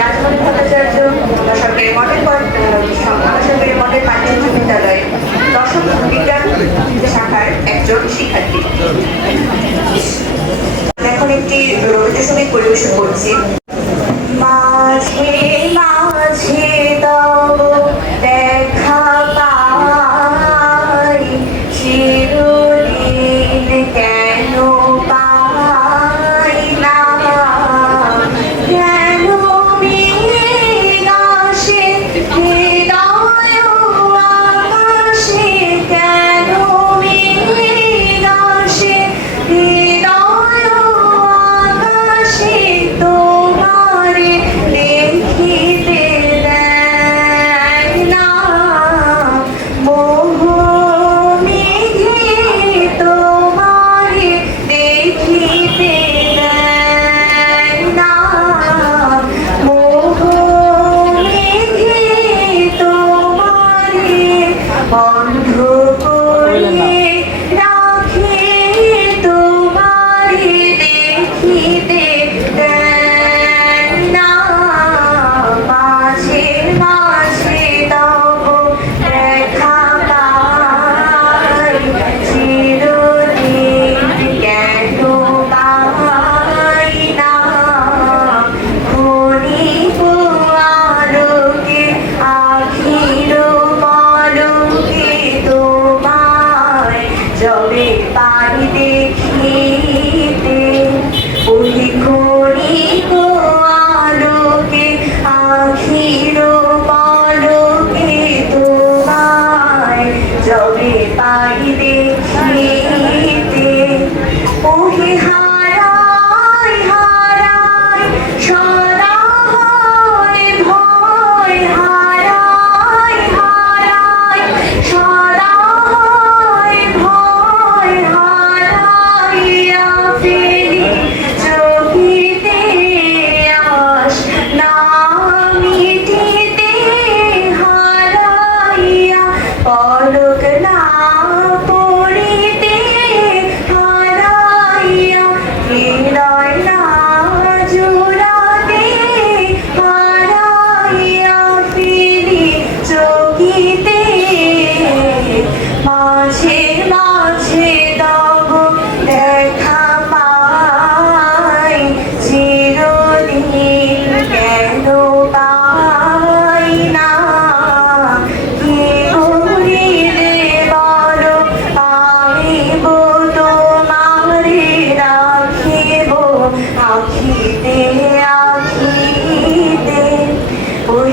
রাজমণি ভট্টাচার্য সরকারি মডেল সরকারি মডেল বাণিজ্য বিদ্যালয়ে দশম বিজ্ঞান শাখার একজন শিক্ষার্থী। এখন একটি রবীন্দ্রসঙ্গীত পরিবেশন করছি।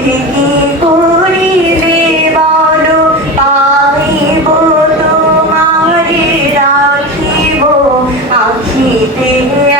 Thank you.